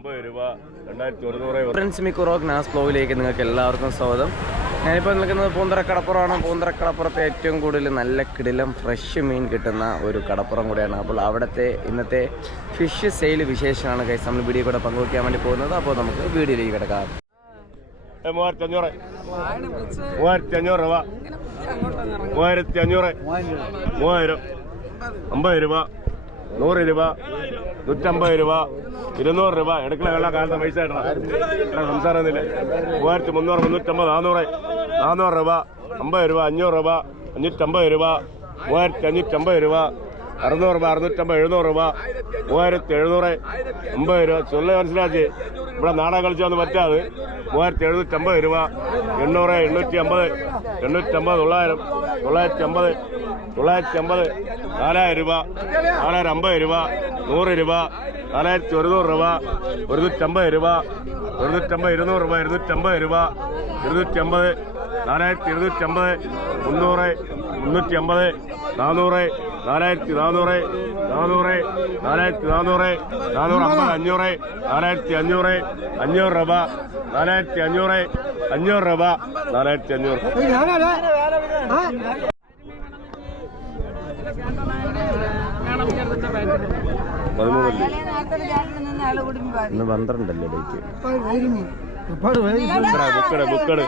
അമ്പത് രൂപ രണ്ടായിരത്തി ഒരുന്നൂറ് ഫ്രണ്ട്സ് മിക്കുറോ ഗ്നാസ് ബ്ലോഗിലേക്ക് നിങ്ങൾക്ക് എല്ലാവർക്കും സ്വാഗതം. ഞാനിപ്പോൾ നിൽക്കുന്നത് പൂന്തറ കടപ്പുറമാണ് പൂന്തറ കടപ്പുറത്ത് ഏറ്റവും കൂടുതൽ നല്ല കിടിലം ഫ്രഷ് മീൻ കിട്ടുന്ന ഒരു കടപ്പുറം കൂടിയാണ്. അപ്പോൾ അവിടുത്തെ ഇന്നത്തെ ഫിഷ് സെയിൽ വിശേഷമാണ് കൈസ് നമ്മൾ വീഡിയോ കൂടെ പങ്കുവയ്ക്കാൻ വേണ്ടി പോകുന്നത്. അപ്പോൾ നമുക്ക് വീഡിയോയിലേക്ക് കിടക്കാം. മൂവായിരത്തി അഞ്ഞൂറ് മൂവായിരത്തി അഞ്ഞൂറ് രൂപ. മൂവായിരത്തി അഞ്ഞൂറ് മൂവായിരം. അമ്പത് രൂപ. നൂറ് രൂപ നൂറ്റമ്പത് രൂപ ഇരുന്നൂറ് രൂപ. എടുക്കണ വെള്ള കാലത്തെ പൈസ ഇടണം. സംസാരമൊന്നുമില്ല. മൂവായിരത്തി മുന്നൂറ് മുന്നൂറ്റമ്പത് നാനൂറ് നാനൂറ് രൂപ അമ്പത് രൂപ അഞ്ഞൂറ് രൂപ അഞ്ഞൂറ്റമ്പത് രൂപ മൂവായിരത്തി അഞ്ഞൂറ്റമ്പത് രൂപ അറുന്നൂറ് രൂപ അറുന്നൂറ്റമ്പത് എഴുന്നൂറ് രൂപ മൂവായിരത്തി എഴുന്നൂറ് അമ്പത് രൂപ. ചൊല്ല മനസ്സിലാക്കി. ഇവിടെ നാടകം വന്ന് പറ്റാതെ മൂവായിരത്തി എഴുന്നൂറ്റമ്പത് രൂപ എണ്ണൂറ് എണ്ണൂറ്റി അമ്പത് എണ്ണൂറ്റമ്പത് തൊള്ളായിരം തൊള്ളായിരത്തി അമ്പത് തൊള്ളായിരത്തി അമ്പത് നാലായിരം രൂപ നാലായിരം അമ്പത് രൂപ നൂറ് രൂപ നാലായിരത്തി ഒരുന്നൂറ് രൂപ ഒരുന്നൂറ്റമ്പത് രൂപ ഒരുന്നൂറ്റമ്പത് ഇരുന്നൂറ് രൂപ ഇരുന്നൂറ്റമ്പത് രൂപ ഇരുന്നൂറ്റമ്പത് നാലായിരത്തി ഇരുന്നൂറ്റമ്പത് മുന്നൂറ് മുന്നൂറ്റി അമ്പത് നാനൂറ് നാലായിരത്തി നാനൂറ് നാനൂറ് നാലായിരത്തി നാനൂറ് നാനൂറ് അമ്പത് അഞ്ഞൂറ് നാലായിരത്തി അഞ്ഞൂറ് അഞ്ഞൂറ് രൂപ നാലായിരത്തി അഞ്ഞൂറ് അഞ്ഞൂറ് രൂപ നാലായിരത്തി അഞ്ഞൂറ് പതിമൂന്നല്ലേ ഇന്ന് പന്ത്രണ്ടല്ലേ ഡേറ്റ്? ബുക്കട് ബുക്കട്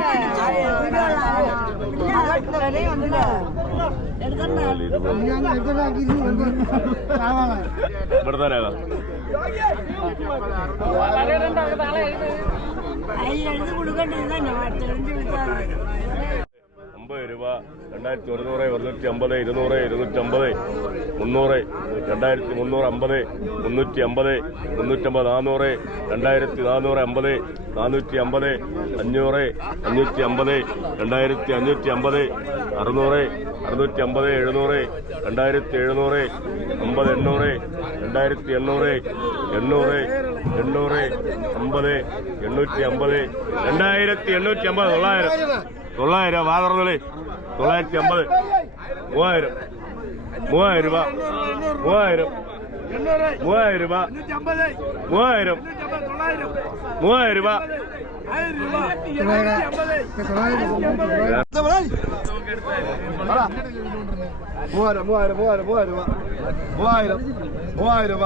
ഇവിടെ തന്നെ എഴുതി കൊടുക്കേണ്ടത് തന്നെ തെളിഞ്ഞു വിളിച്ചാൽ അമ്പത് രൂപ രണ്ടായിരത്തി ഒരുന്നൂറ് ഒരുന്നൂറ്റി അമ്പത് ഇരുന്നൂറ് ഇരുന്നൂറ്റമ്പത് മുന്നൂറ് രണ്ടായിരത്തി മുന്നൂറ് അമ്പത് മുന്നൂറ്റി അമ്പത് മുന്നൂറ്റമ്പത് നാനൂറ് രണ്ടായിരത്തി നാനൂറ് അമ്പത് നാനൂറ്റി അമ്പത് അഞ്ഞൂറ് അഞ്ഞൂറ്റി അമ്പത് രണ്ടായിരത്തി അഞ്ഞൂറ്റി അമ്പത് അറുന്നൂറ് അറുന്നൂറ്റി അമ്പത് എഴുന്നൂറ് രണ്ടായിരത്തി എഴുന്നൂറ് അമ്പത് എണ്ണൂറ് രണ്ടായിരത്തി എണ്ണൂറ് എണ്ണൂറ് എണ്ണൂറ് അമ്പത് എണ്ണൂറ്റി അമ്പത് രണ്ടായിരത്തി എണ്ണൂറ്റി അമ്പത് തൊള്ളായിരം. തൊള്ളായിരം രൂപ വാതറന്നളി തൊള്ളായിരത്തി അമ്പത്. മൂവായിരം. മൂവായിരം രൂപ. മൂവായിരം. മൂവായിരം രൂപ. മൂവായിരം. മൂവായിരം രൂപ. മൂവായിരം മൂവായിരം മൂവായിരം മൂവായിരം മൂവായിരം മൂവായിരം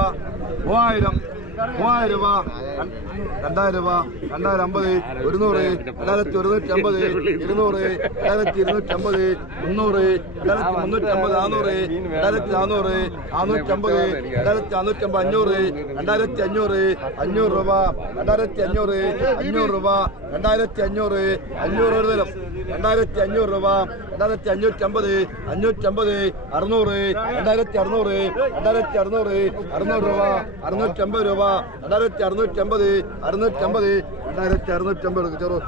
മൂവായിരം. മൂവായിരം രൂപ. രണ്ടായിരം രൂപ. രണ്ടായിരം അമ്പത്. ഒരുന്നൂറ്. രണ്ടായിരത്തി ഒരുന്നൂറ്റി അമ്പത്. ഇരുന്നൂറ്. രണ്ടായിരത്തി ഇരുന്നൂറ്റി അമ്പത്. മുന്നൂറ്. രണ്ടായിരത്തി മുന്നൂറ്റി അമ്പത്. നാനൂറ് രണ്ടായിരത്തി നാനൂറ് അമ്പത്. രണ്ടായിരത്തി നാനൂറ്റമ്പത് അഞ്ഞൂറ്. രണ്ടായിരത്തി അഞ്ഞൂറ്. അഞ്ഞൂറ് രൂപ. രണ്ടായിരത്തി അഞ്ഞൂറ്. അഞ്ഞൂറ് രൂപ. രണ്ടായിരത്തി അഞ്ഞൂറ്. അഞ്ഞൂറ് ഒരു തരം. രണ്ടായിരത്തി അഞ്ഞൂറ് രൂപ. രണ്ടായിരത്തി അഞ്ഞൂറ്റി അമ്പത്. അഞ്ഞൂറ്റി അമ്പത്. അറുന്നൂറ്. രണ്ടായിരത്തി അറുന്നൂറ്. രണ്ടായിരത്തി അറുന്നൂറ്. അറുന്നൂറ് രൂപ. അറുന്നൂറ്റി അമ്പത് രൂപ. രണ്ടായിരത്തി അറുന്നൂറ്റമ്പത് അറുന്നൂറ്റമ്പത് രണ്ടായിരത്തി അറുന്നൂറ്റമ്പത് ചെറു.